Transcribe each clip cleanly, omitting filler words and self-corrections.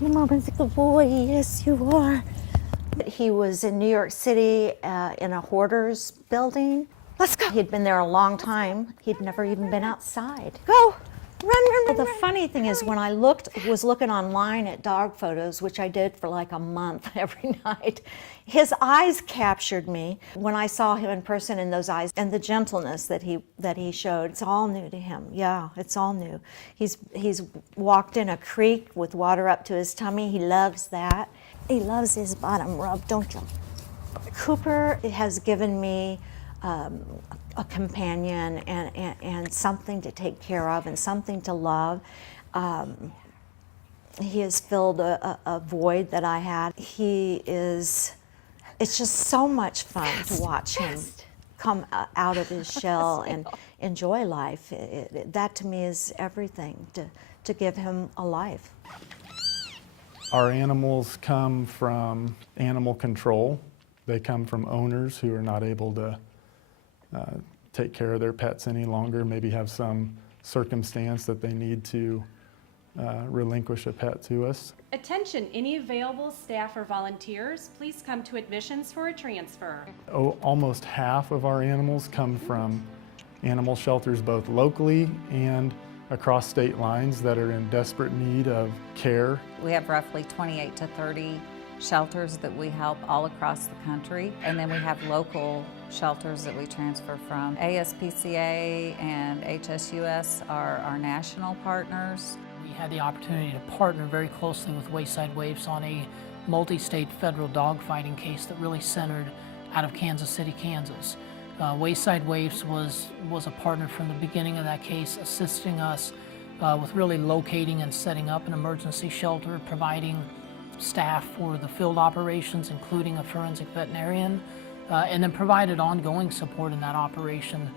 Your mama's a good boy. Yes, you are. He was in New York City in a hoarder's building. Let's go. He'd been there a long time. He'd never even been outside. Go. Run. The funny thing is, when I was looking online at dog photos, which I did for like a month every night, his eyes captured me. When I saw him in person, in those eyes and the gentleness that he showed, it's all new to him. Yeah, it's all new. He's walked in a creek with water up to his tummy. He loves that. He loves his bottom rub, don't you? Cooper has given me a companion and something to take care of and something to love. He has filled a void that I had. It's just so much fun to watch him come out of his shell and enjoy life. That to me is everything, to give him a life. Our animals come from animal control. They come from owners who are not able to take care of their pets any longer, maybe have some circumstance that they need to relinquish a pet to us. Attention, any available staff or volunteers, please come to admissions for a transfer. Almost half of our animals come from animal shelters both locally and across state lines that are in desperate need of care. We have roughly 28 to 30 shelters that we help all across the country, and then we have local shelters that we transfer from. ASPCA and HSUS are our national partners. We had the opportunity to partner very closely with Wayside Waifs on a multi-state federal dogfighting case that really centered out of Kansas City, Kansas. Wayside Waifs was a partner from the beginning of that case, assisting us with really locating and setting up an emergency shelter, providing staff for the field operations, including a forensic veterinarian, and then provided ongoing support in that operation,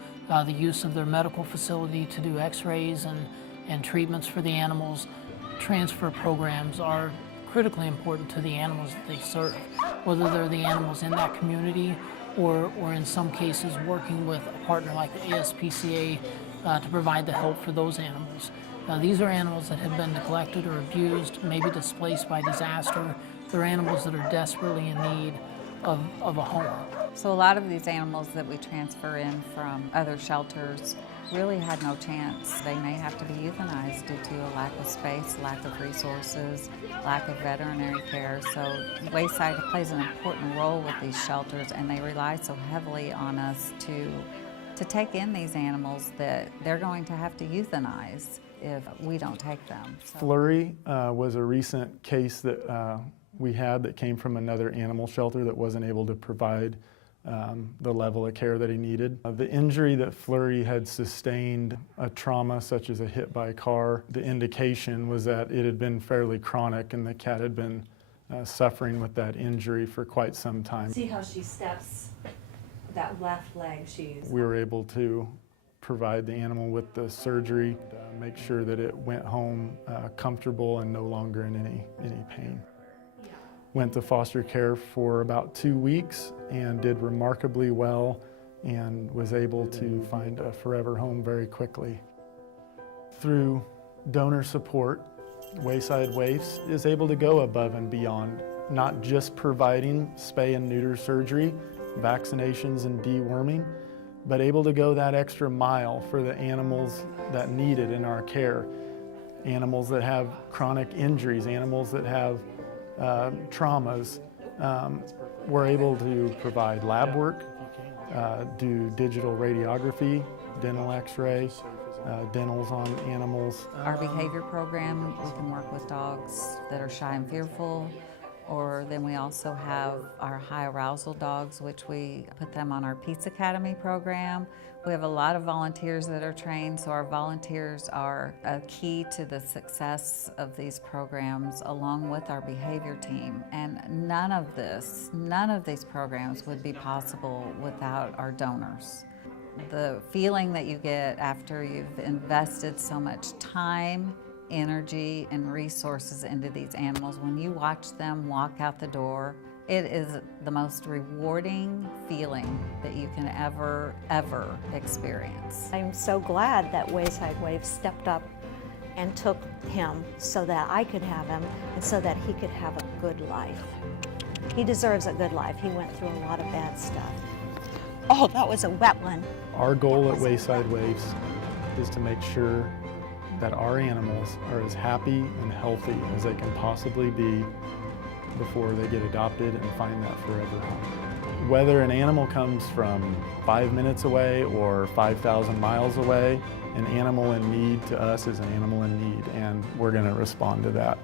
the use of their medical facility to do x-rays and treatments for the animals. Transfer programs are critically important to the animals that they serve, whether they're the animals in that community or in some cases working with a partner like the ASPCA to provide the help for those animals. These are animals that have been neglected or abused, maybe displaced by disaster. They're animals that are desperately in need of a home. So a lot of these animals that we transfer in from other shelters really had no chance. They may have to be euthanized due to a lack of space, lack of resources, lack of veterinary care. So Wayside plays an important role with these shelters, and they rely so heavily on us to take in these animals that they're going to have to euthanize if we don't take them. Flurry was a recent case that we had that came from another animal shelter that wasn't able to provide the level of care that he needed. The injury that Flurry had sustained, a trauma such as a hit by a car, the indication was that it had been fairly chronic and the cat had been suffering with that injury for quite some time. See how she steps that left leg. We were able to provide the animal with the surgery, make sure that it went home comfortable and no longer in any pain. Went to foster care for about 2 weeks and did remarkably well and was able to find a forever home very quickly. Through donor support, Wayside Waifs is able to go above and beyond, not just providing spay and neuter surgery, vaccinations and deworming, but able to go that extra mile for the animals that need it in our care. Animals that have chronic injuries, animals that have traumas. We're able to provide lab work, do digital radiography, dental x-ray, dentals on animals. Our behavior program, we can work with dogs that are shy and fearful, or then we also have our high arousal dogs, which we put them on our Peace Academy program. We have a lot of volunteers that are trained, so our volunteers are a key to the success of these programs, along with our behavior team. And none of these programs would be possible without our donors. The feeling that you get after you've invested so much time, energy, and resources into these animals, when you watch them walk out the door, it is the most rewarding feeling that you can ever experience. I'm so glad that Wayside Waifs stepped up and took him so that I could have him and so that he could have a good life. He deserves a good life. He went through a lot of bad stuff. Oh, that was a wet one. Our goal at Wayside Waifs is to make sure that our animals are as happy and healthy as they can possibly be before they get adopted and find that forever home. Whether an animal comes from 5 minutes away or 5,000 miles away, an animal in need to us is an animal in need, and we're going to respond to that.